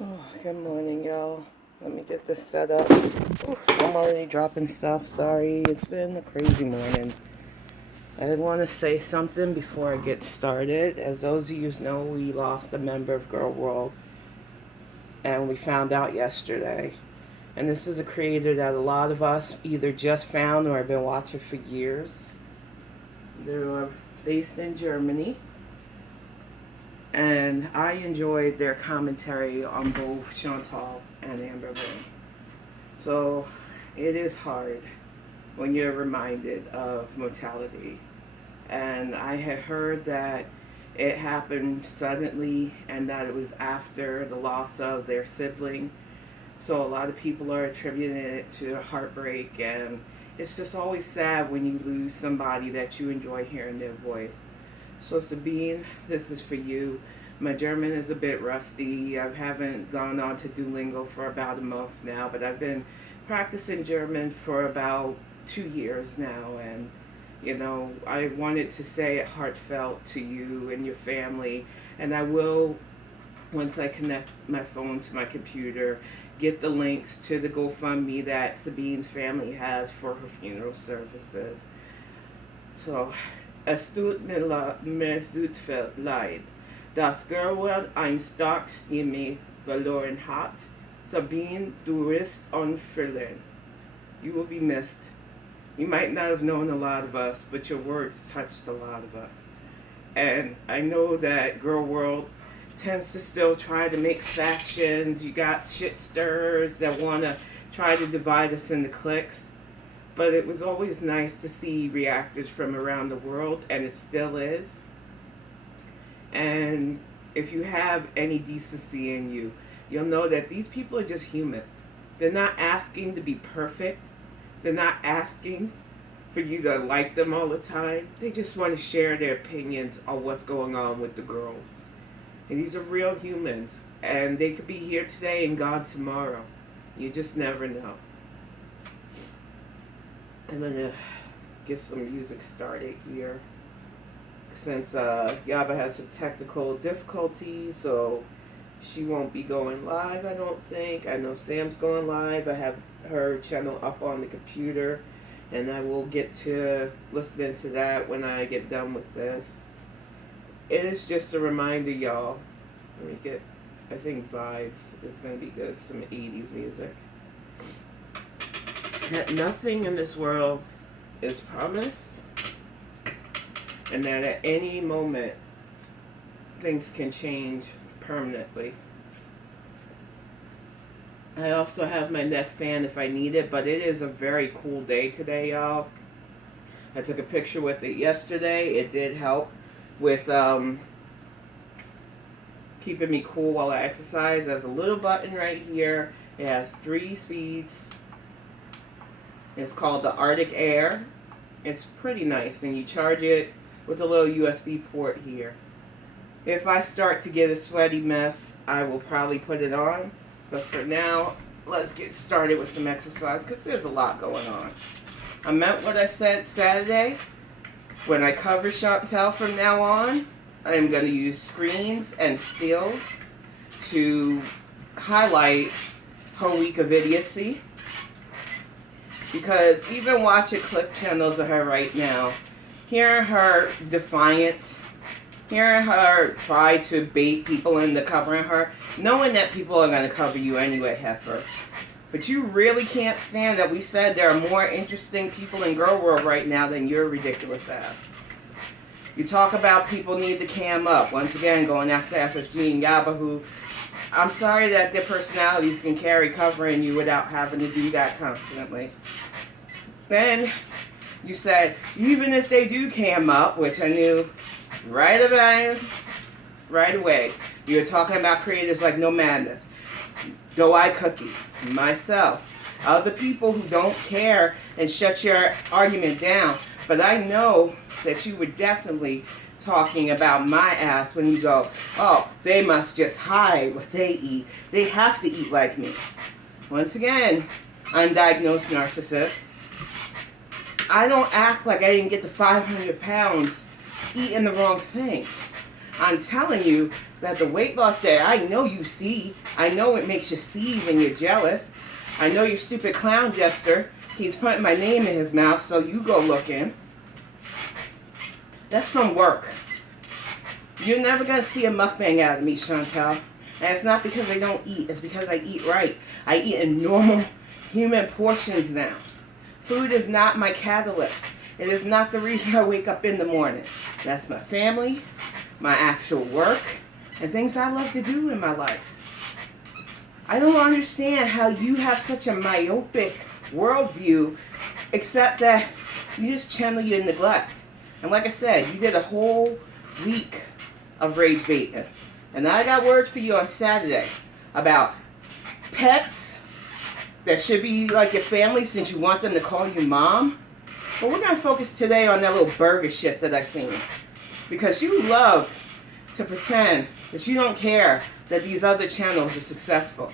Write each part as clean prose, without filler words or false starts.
Oh, good morning, y'all. Let me get this set up. Ooh, I'm already dropping stuff. Sorry, it's been a crazy morning. I did want to say something before I get started. As those of you know, we lost a member of Girl World, and we found out yesterday. And this is a creator that a lot of us either just found or have been watching for years. They were based in Germany, and I enjoyed their commentary on both Chantal and Amber Lynn. So it is hard when you're reminded of mortality. And I had heard that it happened suddenly and that it was after the loss of their sibling. So a lot of people are attributing it to heartbreak, and it's just always sad when you lose somebody that you enjoy hearing their voice. So Sabine, this is for you. My German is a bit rusty. I haven't gone on to Duolingo for about a month now, but I've been practicing German for about 2 years now, and I wanted to say it heartfelt to you and your family, and I will, once I connect my phone to my computer, get the links to the GoFundMe that Sabine's family has for her funeral services. So, es tut mir so viel leid, dass Gerwald eine starke Stimme verloren hat. Sabine, du wirst unverliehen. You will be missed. You might not have known a lot of us, but your words touched a lot of us. And I know that Girl World tends to still try to make factions. You got shit stirrers that want to try to divide us into cliques. But it was always nice to see reactors from around the world, and it still is. And if you have any decency in you, you'll know that these people are just human. They're not asking to be perfect. They're not asking for you to like them all the time. They just want to share their opinions on what's going on with the girls. And these are real humans. And they could be here today and gone tomorrow. You just never know. I'm going to get some music started here. Since Yaba has some technical difficulties, so she won't be going live, I don't think. I know Sam's going live. I have her channel up on the computer, and I will get to listening to that when I get done with this. It is just a reminder, y'all. Let me get, I think Vibes is going to be good, some 80s music. That nothing in this world is promised, and that at any moment things can change permanently. I also have my neck fan if I need it, but it is a very cool day today, y'all. I took a picture with it yesterday. It did help with keeping me cool while I exercise. There's a little button right here. It has 3 speeds. It's called the Arctic Air. It's pretty nice, and you charge it with a little USB port here. If I start to get a sweaty mess, I will probably put it on. But for now, let's get started with some exercise, because there's a lot going on. I meant what I said Saturday. When I cover Chantel from now on, I am going to use screens and stills to highlight her week of idiocy. Because even watching clip channels of her right now, hearing her defiance, hearing her try to bait people into covering her, knowing that people are going to cover you anyway, heifer. But you really can't stand that we said there are more interesting people in Girl World right now than your ridiculous ass. You talk about people need to cam up. Once again, going after FSG and Yaba, who, I'm sorry that their personalities can carry covering you without having to do that constantly. Then you said, even if they do cam up, which I knew right away, you're talking about creators like No Madness, Do I Cookie, myself, other people who don't care and shut your argument down. But I know that you were definitely talking about my ass when you go, oh, they must just hide what they eat. They have to eat like me. Once again, undiagnosed narcissist. I don't act like I didn't get to 500 pounds eating the wrong thing. I'm telling you that the weight loss that I know you see, I know it makes you seethe when you're jealous. I know your stupid clown jester keeps putting my name in his mouth, so you go looking. That's from work. You're never going to see a mukbang out of me, Chantel. And it's not because I don't eat. It's because I eat right. I eat in normal human portions now. Food is not my catalyst. It is not the reason I wake up in the morning. That's my family, my actual work, and things I love to do in my life. I don't understand how you have such a myopic worldview, except that you just channel your neglect. And like I said, you did a whole week of rage baiting. And I got words for you on Saturday about pets that should be like your family since you want them to call you mom. But we're going to focus today on that little burger shit that I seen. Because you love to pretend that you don't care that these other channels are successful.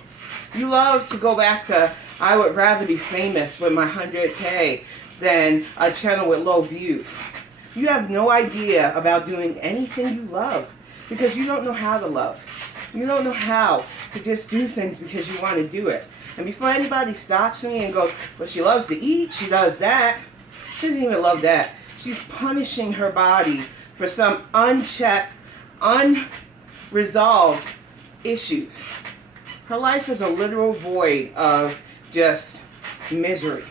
You love to go back to, I would rather be famous with my 100K than a channel with low views. You have no idea about doing anything you love because you don't know how to love. You don't know how to just do things because you want to do it. And before anybody stops me and goes, well, she loves to eat, she does that. She doesn't even love that. She's punishing her body for some unchecked, unresolved issues. Her life is a literal void of just misery.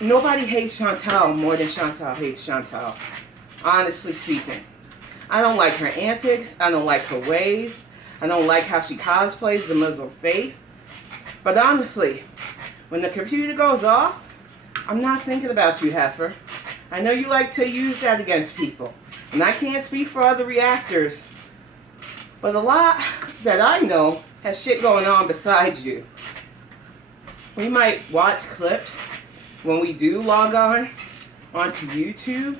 Nobody hates Chantel more than Chantel hates Chantel, honestly speaking. I don't like her antics. I don't like her ways. I don't like how she cosplays the Muslim faith. But honestly, when the computer goes off, I'm not thinking about you, heifer. I know you like to use that against people. And I can't speak for other reactors. But a lot that I know has shit going on besides you. We might watch clips when we do log on onto YouTube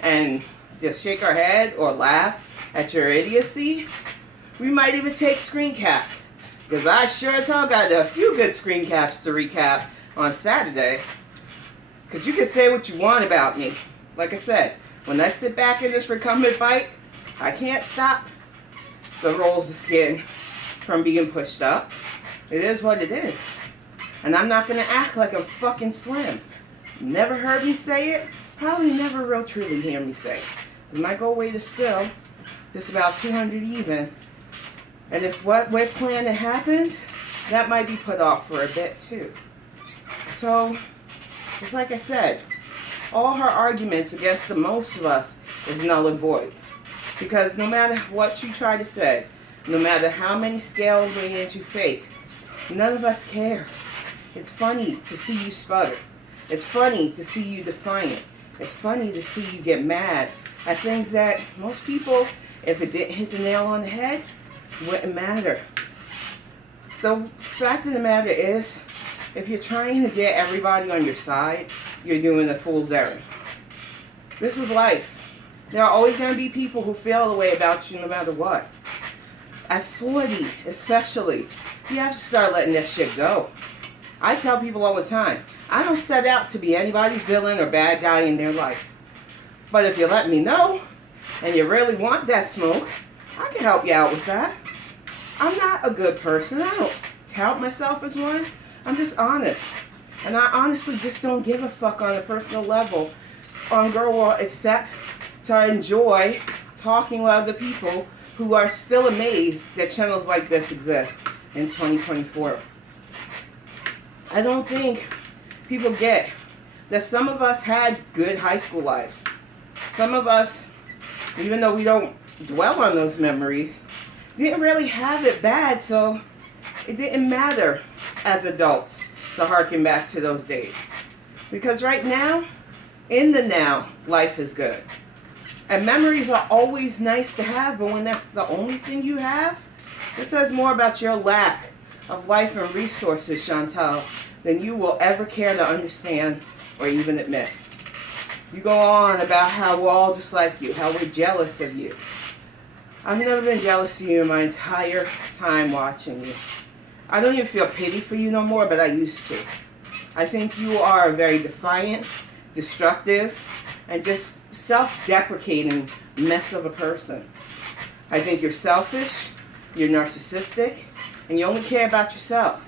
and just shake our head or laugh at your idiocy. We might even take screen caps. Because I sure as hell got a few good screen caps to recap on Saturday. Because you can say what you want about me. Like I said, when I sit back in this recumbent bike, I can't stop the rolls of skin from being pushed up. It is what it is. And I'm not going to act like I'm fucking slim. Never heard me say it. Probably never real truly hear me say it. Because my goal weight is still just about 200 even. And if what we're planning happens, that might be put off for a bit too. So, it's like I said, all her arguments against the most of us is null and void. Because no matter what you try to say, no matter how many scale weigh-ins you fake, none of us care. It's funny to see you sputter. It's funny to see you defiant. It's funny to see you get mad at things that most people, if it didn't hit the nail on the head, wouldn't matter. The fact of the matter is, if you're trying to get everybody on your side, you're doing a fool's errand. This is life. There are always going to be people who feel the way about you no matter what. At 40, especially, you have to start letting that shit go. I tell people all the time, I don't set out to be anybody's villain or bad guy in their life. But if you let me know, and you really want that smoke, I can help you out with that. I'm not a good person. I don't tout myself as one. I'm just honest. And I honestly just don't give a fuck on a personal level on Girl World except to enjoy talking with other people who are still amazed that channels like this exist in 2024. I don't think people get that some of us had good high school lives. Some of us, even though we don't dwell on those memories, didn't really have it bad, so it didn't matter as adults to harken back to those days. Because right now, in the now, life is good. And memories are always nice to have, but when that's the only thing you have, it says more about your lack of life and resources, Chantel, than you will ever care to understand or even admit. You go on about how we're all just like you, how we're jealous of you. I've never been jealous of you in my entire time watching you. I don't even feel pity for you no more, but I used to. I think you are a very defiant, destructive, and just self-deprecating mess of a person. I think you're selfish, you're narcissistic, and you only care about yourself.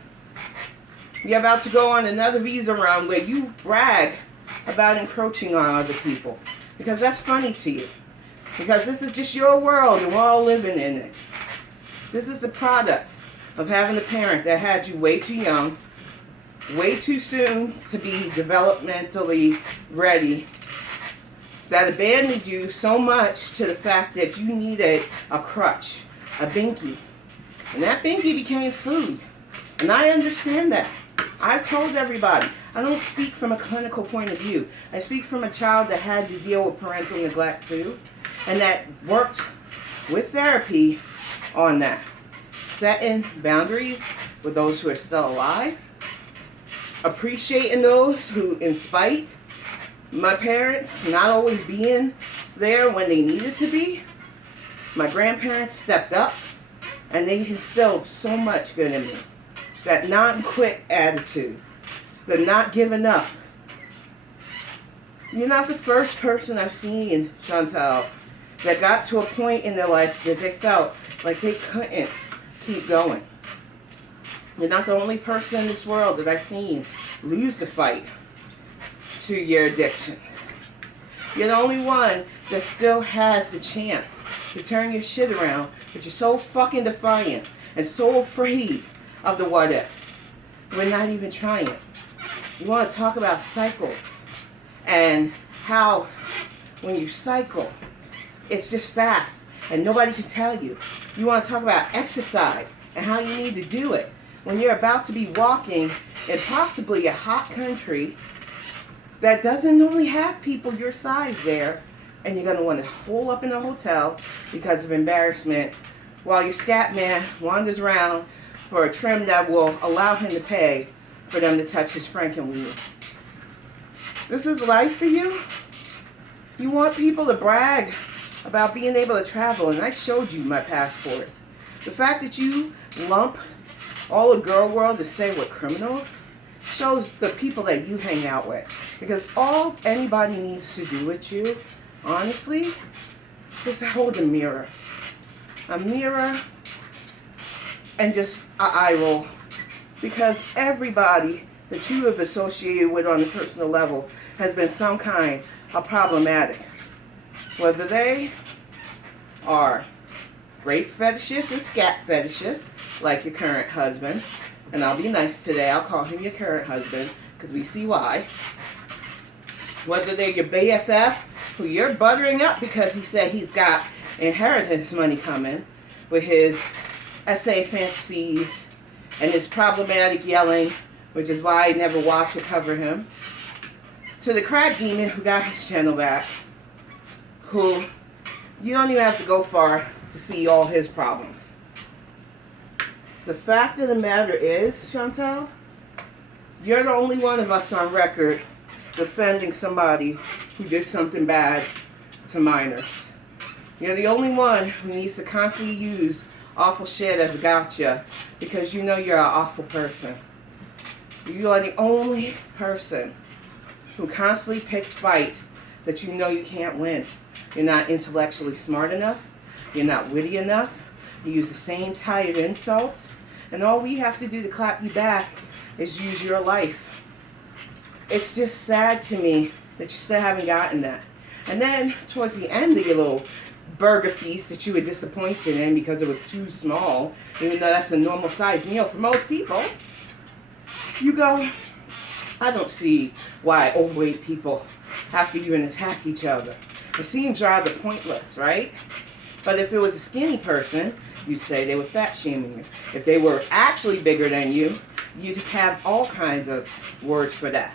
You're about to go on another visa round where you brag about encroaching on other people because that's funny to you. Because this is just your world and we're all living in it. This is the product of having a parent that had you way too young, way too soon to be developmentally ready, that abandoned you so much to the fact that you needed a crutch, a binky. And that binky became food. And I understand that. I told everybody, I don't speak from a clinical point of view. I speak from a child that had to deal with parental neglect too, and that worked with therapy on that. Setting boundaries with those who are still alive, appreciating those who, in spite my parents not always being there when they needed to be, my grandparents stepped up and they instilled so much good in me. That non-quit attitude, the not giving up. You're not the first person I've seen, Chantel, that got to a point in their life that they felt like they couldn't keep going. You're not the only person in this world that I've seen lose the fight to your addictions. You're the only one that still has the chance to turn your shit around, but you're so fucking defiant and so afraid of the what ifs. We're not even trying. You want to talk about cycles and how when you cycle, it's just fast and nobody can tell you. You want to talk about exercise and how you need to do it when you're about to be walking in possibly a hot country that doesn't normally have people your size there, and you're going to want to hole up in a hotel because of embarrassment while your scat man wanders around for a trim that will allow him to pay for them to touch his frankenweenie. This is life for you? You want people to brag about being able to travel, and I showed you my passport. The fact that you lump all the girl world to say we're criminals shows the people that you hang out with. Because all anybody needs to do with you, honestly, is hold a mirror. A mirror and just an eye roll. Because everybody that you have associated with on a personal level has been some kind of problematic. Whether they are rape fetishists and scat fetishists, like your current husband, and I'll be nice today, I'll call him your current husband, because we see why. Whether they're your BFF, who you're buttering up because he said he's got inheritance money coming with his SA fantasies and his problematic yelling, which is why I never watch or cover him, to the crack demon who got his channel back, who you don't even have to go far to see all his problems. The fact of the matter is, Chantel, you're the only one of us on record defending somebody who did something bad to minors. You're the only one who needs to constantly use awful shit as a gotcha because you know you're an awful person. You are the only person who constantly picks fights that you know you can't win. You're not intellectually smart enough. You're not witty enough. You use the same type of insults. And all we have to do to clap you back is use your life. It's just sad to me that you still haven't gotten that. And then towards the end of your little burger feast that you were disappointed in because it was too small, even though that's a normal size meal for most people, you go, I don't see why overweight people have to even attack each other. It seems rather pointless, right? But if it was a skinny person, you'd say they were fat shaming you. If they were actually bigger than you, you'd have all kinds of words for that.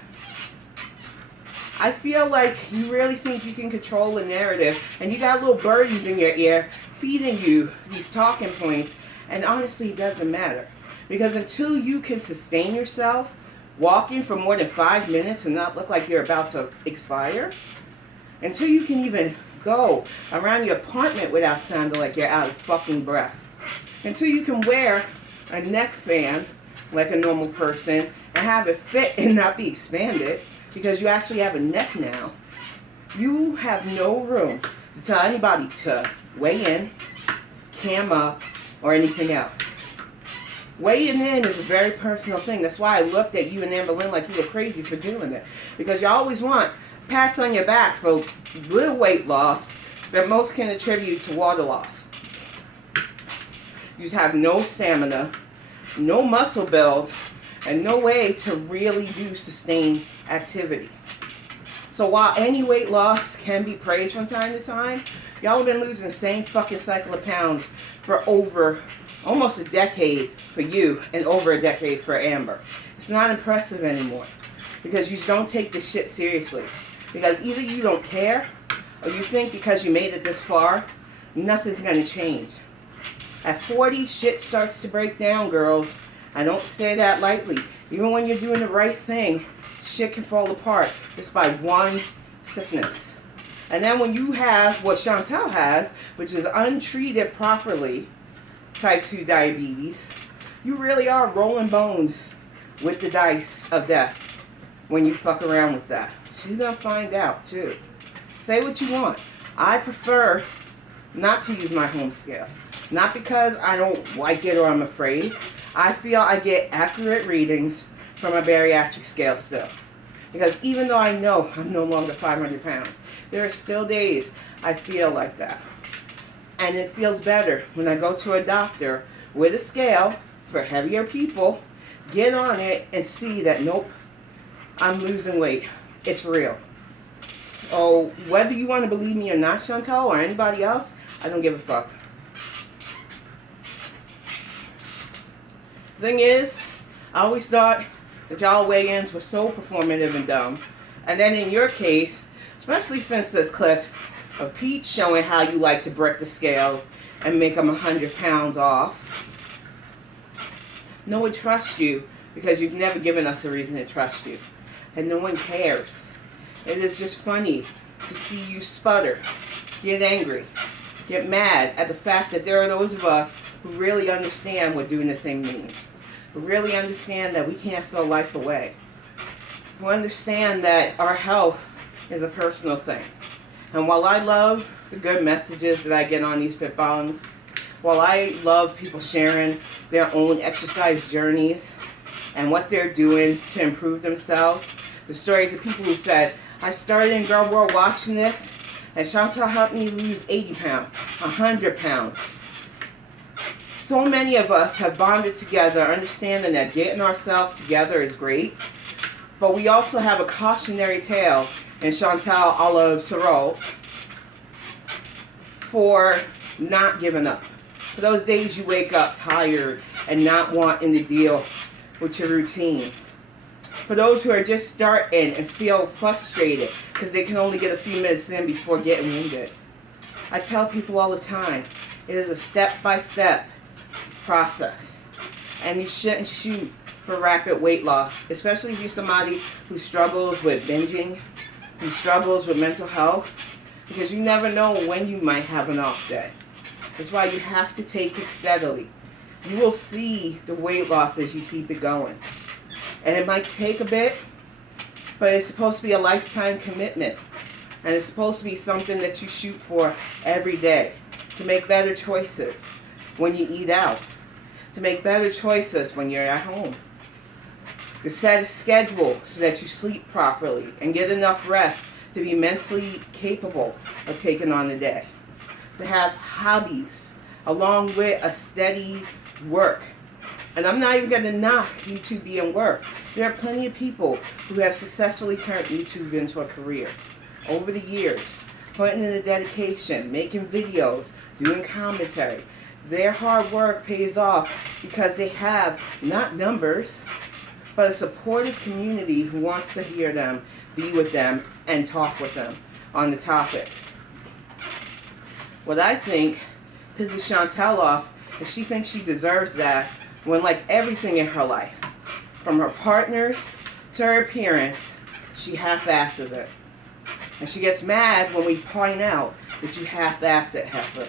I feel like you really think you can control the narrative, and you got little birdies in your ear feeding you these talking points, and honestly it doesn't matter. Because until you can sustain yourself walking for more than 5 minutes and not look like you're about to expire, until you can even go around your apartment without sounding like you're out of fucking breath, until you can wear a neck fan like a normal person and have it fit and not be expanded because you actually have a neck now, You have no room to tell anybody to weigh in, cam up, or anything else. Weighing in is a very personal thing. That's why I looked at you and Amber Lynn like you were crazy for doing it. Because you always want pats on your back for little weight loss that most can attribute to water loss. You have no stamina, no muscle build, and no way to really do sustained activity. So while any weight loss can be praised from time to time, y'all have been losing the same fucking cycle of pounds for over almost a decade for you and over a decade for Amber. It's not impressive anymore because you don't take this shit seriously. Because either you don't care or you think because you made it this far, nothing's going to change. At 40, shit starts to break down, girls. I don't say that lightly. Even when you're doing the right thing, shit can fall apart just by one sickness. And then when you have what Chantel has, which is untreated properly, type 2 diabetes, you really are rolling bones with the dice of death when you fuck around with that. She's gonna find out too. Say what you want. I prefer not to use my home scale. Not because I don't like it or I'm afraid. I feel I get accurate readings from a bariatric scale still. Because even though I know I'm no longer 500 pounds, there are still days I feel like that. And it feels better when I go to a doctor with a scale for heavier people, get on it and see that nope, I'm losing weight. It's real. So whether you want to believe me or not, Chantel, or anybody else, I don't give a fuck. Thing is, I always thought that y'all weigh-ins were so performative and dumb. And then in your case, especially since there's clips of Pete showing how you like to break the scales and make them 100 pounds off. No one trusts you because you've never given us a reason to trust you. And no one cares. It is just funny to see you sputter, get angry, get mad at the fact that there are those of us who really understand what doing the thing means. Who really understand that we can't throw life away. Who understand that our health is a personal thing. And while I love the good messages that I get on these Fitbangs, while I love people sharing their own exercise journeys and what they're doing to improve themselves, the stories of people who said, I started in Girl World watching this, and Chantel helped me lose 80 pounds, 100 pounds. So many of us have bonded together, understanding that getting ourselves together is great, but we also have a cautionary tale in Chantel Olive Sorrell for not giving up. For those days you wake up tired and not wanting to deal with your routines. For those who are just starting and feel frustrated because they can only get a few minutes in before getting winded. I tell people all the time, it is a step-by-step process. And you shouldn't shoot for rapid weight loss, especially if you're somebody who struggles with binging, who struggles with mental health, because you never know when you might have an off day. That's why you have to take it steadily. You will see the weight loss as you keep it going. And it might take a bit, but it's supposed to be a lifetime commitment. And it's supposed to be something that you shoot for every day. To make better choices when you eat out. To make better choices when you're at home. To set a schedule so that you sleep properly and get enough rest to be mentally capable of taking on the day. To have hobbies along with a steady work. And I'm not even going to knock YouTube being work. There are plenty of people who have successfully turned YouTube into a career over the years, putting in the dedication, making videos, doing commentary. Their hard work pays off because they have not numbers, but a supportive community who wants to hear them, be with them, and talk with them on the topics. What I think pisses Chantel off is she thinks she deserves that when, like everything in her life, from her partners to her appearance, she half-asses it. And she gets mad when we point out that you half-ass it, heifer.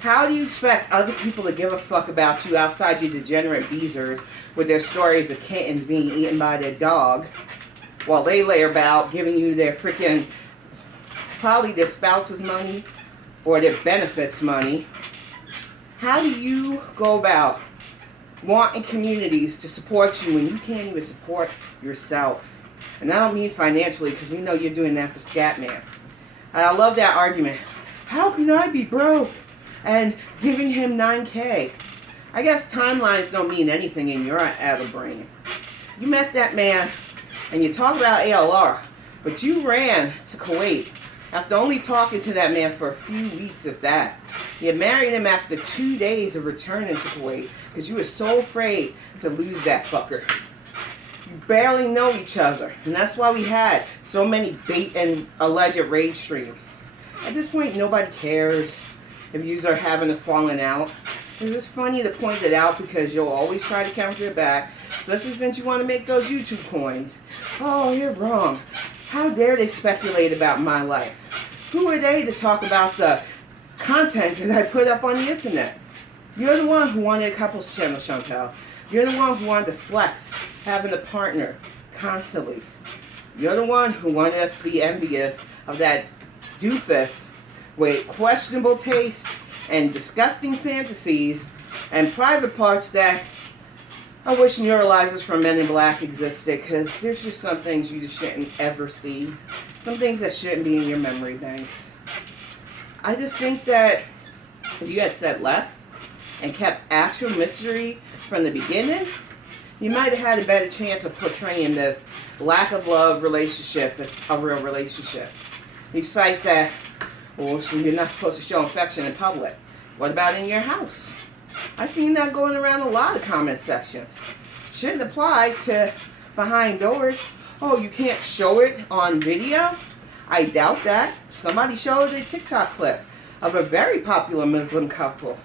How do you expect other people to give a fuck about you outside your degenerate beezers with their stories of kittens being eaten by their dog while they lay about giving you their freaking probably their spouse's money or their benefits money. How do you go about wanting communities to support you when you can't even support yourself? And I don't mean financially, because we know you're doing that for Scatman. I love that argument. How can I be broke and giving him $9K? I guess timelines don't mean anything in your adult brain. You met that man and you talk about ALR, but you ran to Kuwait after only talking to that man for a few weeks, if that. You married him after 2 days of returning to Kuwait because you were so afraid to lose that fucker. You barely know each other, and that's why we had so many bait and alleged rage streams. At this point, nobody cares if you are having a falling out. It's just funny to point it out because you'll always try to counter it back, especially since you want to make those YouTube coins. Oh, you're wrong. How dare they speculate about my life? Who are they to talk about the content that I put up on the internet? You're the one who wanted a couples channel, Chantel. You're the one who wanted to flex having a partner constantly. You're the one who wanted us to be envious of that doofus with questionable taste and disgusting fantasies and private parts that I wish neuralizers from Men in Black existed, because there's just some things you just shouldn't ever see. Some things that shouldn't be in your memory banks. I just think that if you had said less and kept actual mystery from the beginning, you might have had a better chance of portraying this lack of love relationship as a real relationship. You cite that, well, you're not supposed to show affection in public. What about in your house? I've seen that going around a lot of comment sections. Shouldn't apply to behind doors. Oh, you can't show it on video? I doubt that. Somebody showed a TikTok clip of a very popular Muslim couple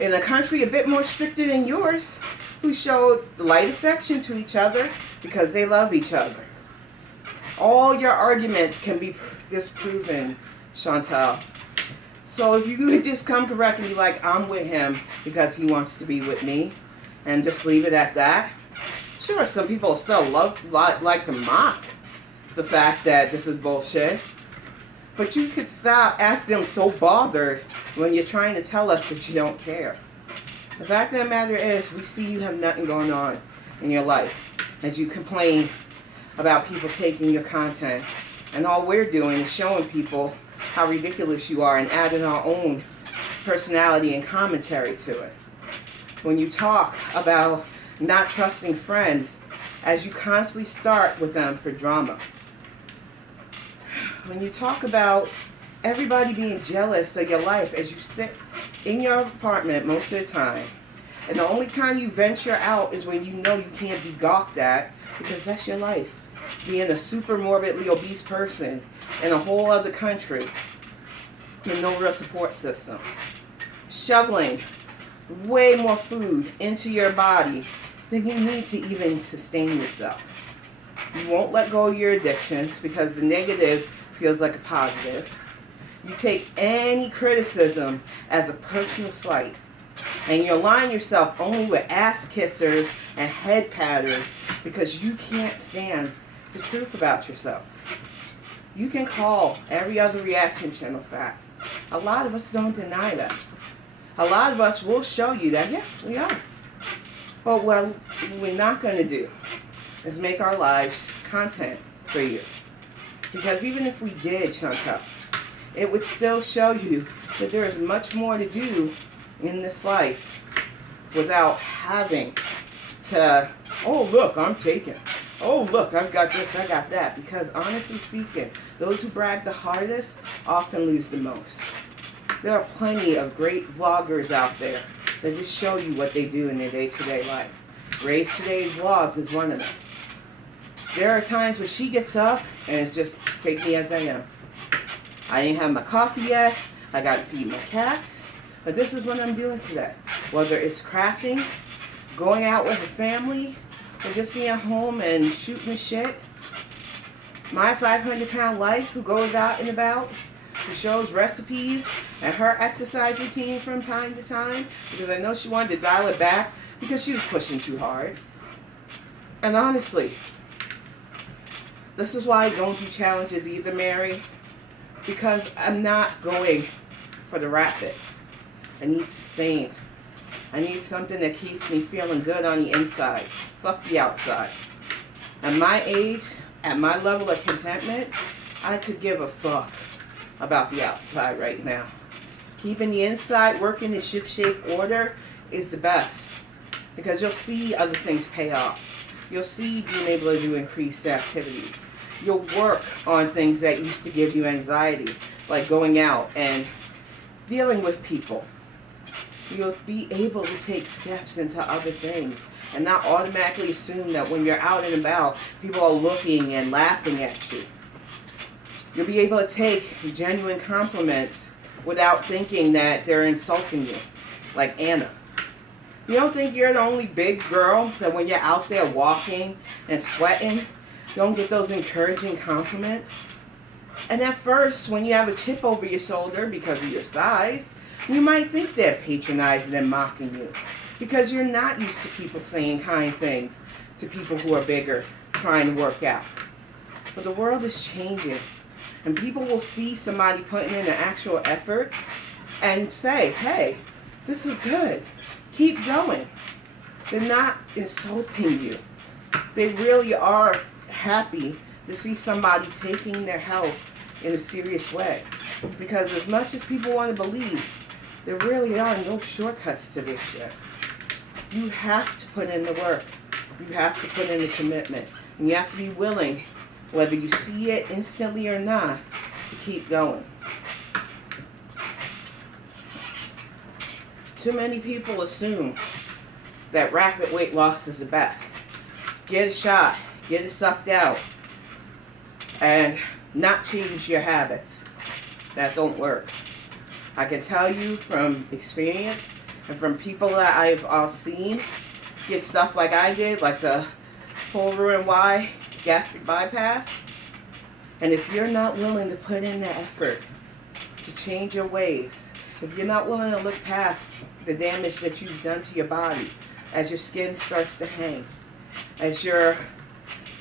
in a country a bit more stricter than yours, who showed light affection to each other because they love each other. All your arguments can be disproven, Chantel. So if you could just come correct and be like, I'm with him because he wants to be with me, and just leave it at that. Sure, some people still like to mock the fact that this is bullshit. But you could stop acting so bothered when you're trying to tell us that you don't care. The fact of the matter is, we see you have nothing going on in your life as you complain about people taking your content. And all we're doing is showing people how ridiculous you are and adding our own personality and commentary to it. When you talk about not trusting friends, as you constantly start with them for drama. When you talk about everybody being jealous of your life as you sit in your apartment most of the time, and the only time you venture out is when you know you can't be gawked at, because that's your life. Being a super morbidly obese person in a whole other country with no real support system. Shoveling way more food into your body than you need to even sustain yourself. You won't let go of your addictions because the negative feels like a positive. You take any criticism as a personal slight. And you align yourself only with ass kissers and head patters because you can't stand the truth about yourself. You can call every other reaction channel fact. A lot of us don't deny that. A lot of us will show you that, yeah, we are. But what we're not going to do is make our lives content for you. Because even if we did, Chantel, it would still show you that there is much more to do in this life without having to, oh look, I'm taken. Oh look, I've got this, I got that. Because honestly speaking, those who brag the hardest often lose the most. There are plenty of great vloggers out there that just show you what they do in their day-to-day life. Ray's Today's Vlogs is one of them. There are times when she gets up and it's just, take me as I am. I didn't have my coffee yet. I got to feed my cats. But this is what I'm doing today. Whether it's crafting, going out with a family, or just being home and shooting shit. My 500-pound life who goes out and about, who shows recipes and her exercise routine from time to time, because I know she wanted to dial it back because she was pushing too hard. And honestly, this is why I don't do challenges either, Mary. because I'm not going for the rapid. I need sustain. I need something that keeps me feeling good on the inside. Fuck the outside. At my age, at my level of contentment, I could give a fuck about the outside right now. Keeping the inside working in ship-shape order is the best, because you'll see other things pay off. You'll see being able to do increased activity. You'll work on things that used to give you anxiety, like going out and dealing with people. You'll be able to take steps into other things and not automatically assume that when you're out and about, people are looking and laughing at you. You'll be able to take genuine compliments without thinking that they're insulting you, like Anna. You don't think you're the only big girl that when you're out there walking and sweating, you don't get those encouraging compliments? And at first, when you have a chip over your shoulder because of your size, you might think they're patronizing and mocking you, because you're not used to people saying kind things to people who are bigger trying to work out. But the world is changing, and people will see somebody putting in an actual effort and say, hey, this is good. Keep going. They're not insulting you. They really are happy to see somebody taking their health in a serious way. Because as much as people want to believe, there really are no shortcuts to this shit. You have to put in the work. You have to put in the commitment. And you have to be willing, whether you see it instantly or not, to keep going. Too many people assume that rapid weight loss is the best. Get a shot, get it sucked out, and not change your habits. That don't work. I can tell you from experience and from people that I've all seen get stuff like I did, like the full Roux-en-Y gastric bypass. And if you're not willing to put in the effort to change your ways, if you're not willing to look past the damage that you've done to your body as your skin starts to hang, as your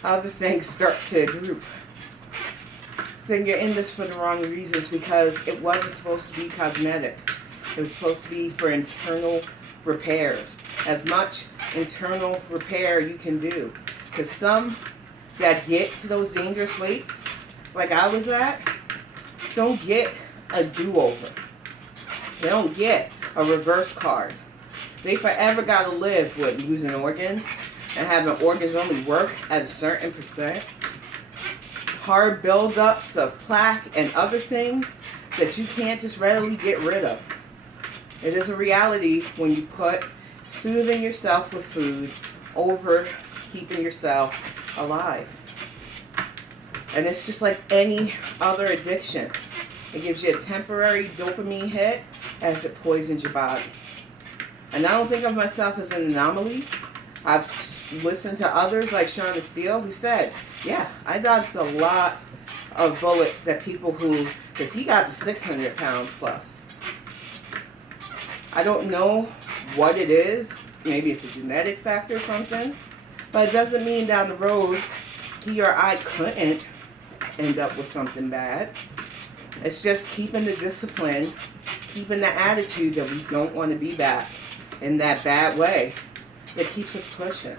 other things start to droop, then you're in this for the wrong reasons, because it wasn't supposed to be cosmetic. It was supposed to be for internal repairs. As much internal repair you can do. Because some that get to those dangerous weights, like I was at, don't get a do-over. They don't get a reverse card. They forever got to live with losing organs and having organs only work at a certain percent. Hard buildups of plaque and other things that you can't just readily get rid of. It is a reality when you put soothing yourself with food over keeping yourself alive. And it's just like any other addiction. It gives you a temporary dopamine hit as it poisons your body. And I don't think of myself as an anomaly. I've listened to others like Shauna Steele who said, yeah, I dodged a lot of bullets that people who, because he got to 600 pounds plus. I don't know what it is. Maybe it's a genetic factor or something. But it doesn't mean down the road he or I couldn't end up with something bad. It's just keeping the discipline, keeping the attitude that we don't want to be back in that bad way that keeps us pushing.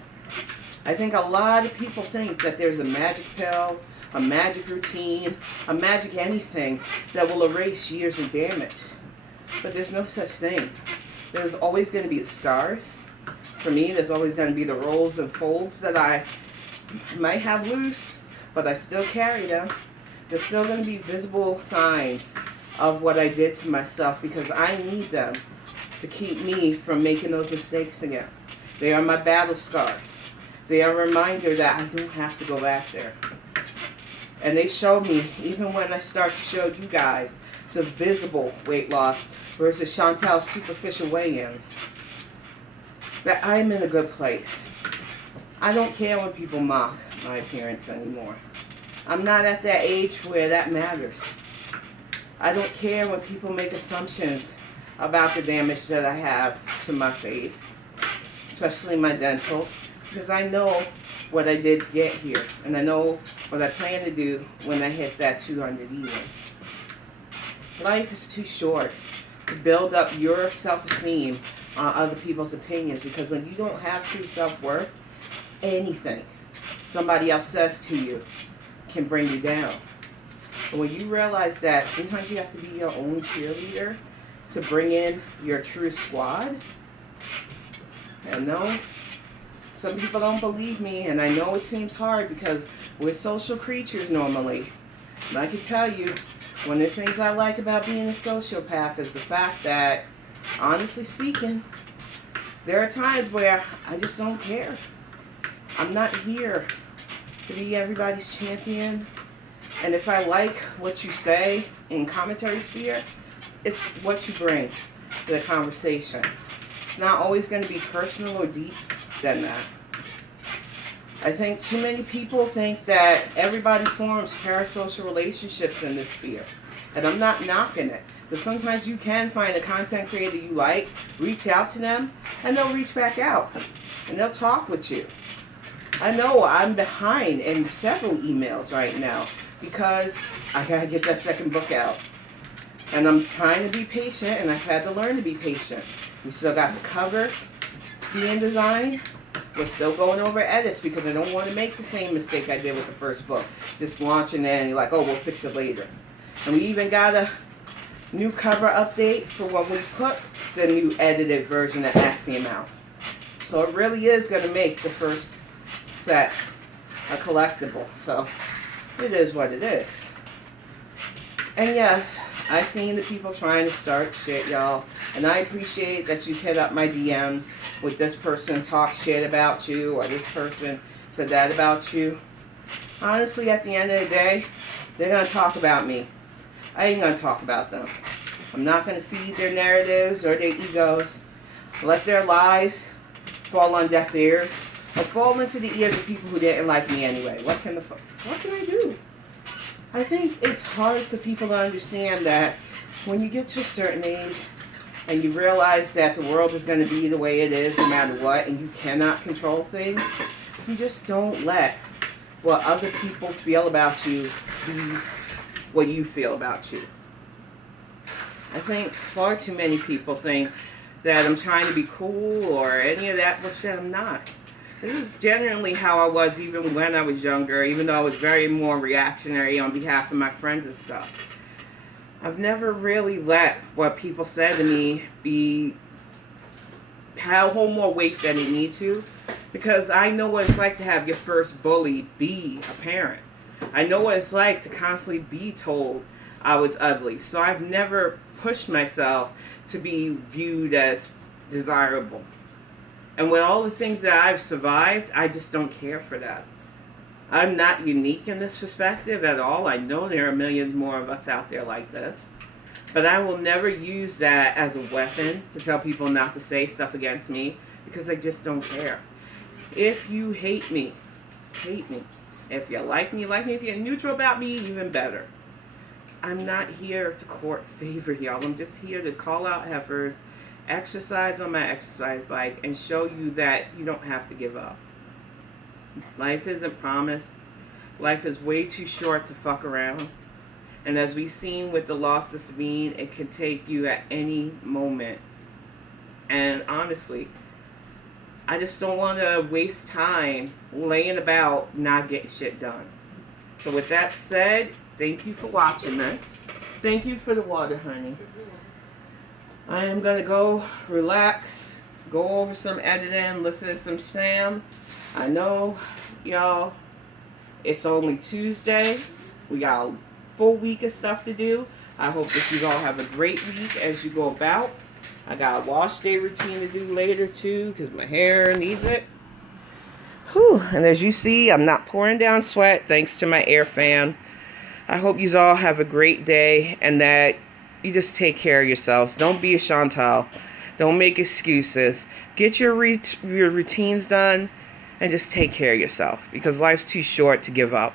I think a lot of people think that there's a magic pill, a magic routine, a magic anything that will erase years of damage. But there's no such thing. There's always going to be the scars. For me, there's always going to be the rolls and folds that I might have loose, but I still carry them. There's still going to be visible signs of what I did to myself, because I need them to keep me from making those mistakes again. They are my battle scars. They are a reminder that I don't have to go back there. And they show me, even when I start to show you guys the visible weight loss versus Chantel's superficial weigh-ins, that I'm in a good place. I don't care when people mock my appearance anymore. I'm not at that age where that matters. I don't care when people make assumptions about the damage that I have to my face, especially my dental, because I know what I did to get here, and I know what I plan to do when I hit that 200 even. Life is too short to build up your self-esteem on other people's opinions, because when you don't have true self-worth, anything somebody else says to you can bring you down. And when you realize that sometimes you have to be your own cheerleader to bring in your true squad, and no, some people don't believe me, and I know it seems hard because we're social creatures normally. And I can tell you, one of the things I like about being a sociopath is the fact that, honestly speaking, there are times where I just don't care. I'm not here to be everybody's champion. And if I like what you say in commentary sphere, it's what you bring to the conversation. It's not always going to be personal or deep than that. I think too many people think that everybody forms parasocial relationships in this sphere. And I'm not knocking it. Because sometimes you can find a content creator you like, reach out to them, and they'll reach back out. And they'll talk with you. I know I'm behind in several emails right now because I gotta get that second book out. And I'm trying to be patient, and I've had to learn to be patient. We still got the cover being designed. We're still going over edits because I don't want to make the same mistake I did with the first book. Just launching it and you're like, oh, we'll fix it later. And we even got a new cover update for when we put the new edited version of Axiom out. So it really is going to make the first set a collectible. So it is what it is. And yes, I've seen the people trying to start shit, y'all. And I appreciate that you hit up my DMs with this person talk shit about you or this person said that about you. Honestly, at the end of the day, they're going to talk about me. I ain't going to talk about them. I'm not going to feed their narratives or their egos. Let their lies fall on deaf ears or fall into the ears of people who didn't like me anyway. What can I do? I think it's hard for people to understand that when you get to a certain age and you realize that the world is going to be the way it is no matter what, and you cannot control things, you just don't let what other people feel about you be what you feel about you. I think far too many people think that I'm trying to be cool or any of that, which I'm not. This is generally how I was even when I was younger, even though I was very more reactionary on behalf of my friends and stuff. I've never really let what people said to me hold more weight than it need to, because I know what it's like to have your first bully be a parent. I know what it's like to constantly be told I was ugly. So I've never pushed myself to be viewed as desirable. And with all the things that I've survived, I just don't care for that. I'm not unique in this perspective at all. I know there are millions more of us out there like this. But I will never use that as a weapon to tell people not to say stuff against me, because I just don't care. If you hate me, hate me. If you like me, like me. If you're neutral about me, even better. I'm not here to court favor, y'all. I'm just here to call out heifers, exercise on my exercise bike, and show you that you don't have to give up. Life isn't promised. Life is way too short to fuck around. And as we've seen with the loss of Sabine, it can take you at any moment. And honestly, I just don't want to waste time laying about not getting shit done. So with that said, thank you for watching this. Thank you for the water, honey. I am going to go relax, go over some editing, listen to some Sam. I know, y'all, it's only Tuesday. We got a full week of stuff to do. I hope that you all have a great week as you go about. I got a wash day routine to do later, too, because my hair needs it. Whew. And as you see, I'm not pouring down sweat thanks to my air fan. I hope you all have a great day and that you just take care of yourselves. Don't be a Chantal. Don't make excuses. Get your routines done and just take care of yourself, because life's too short to give up.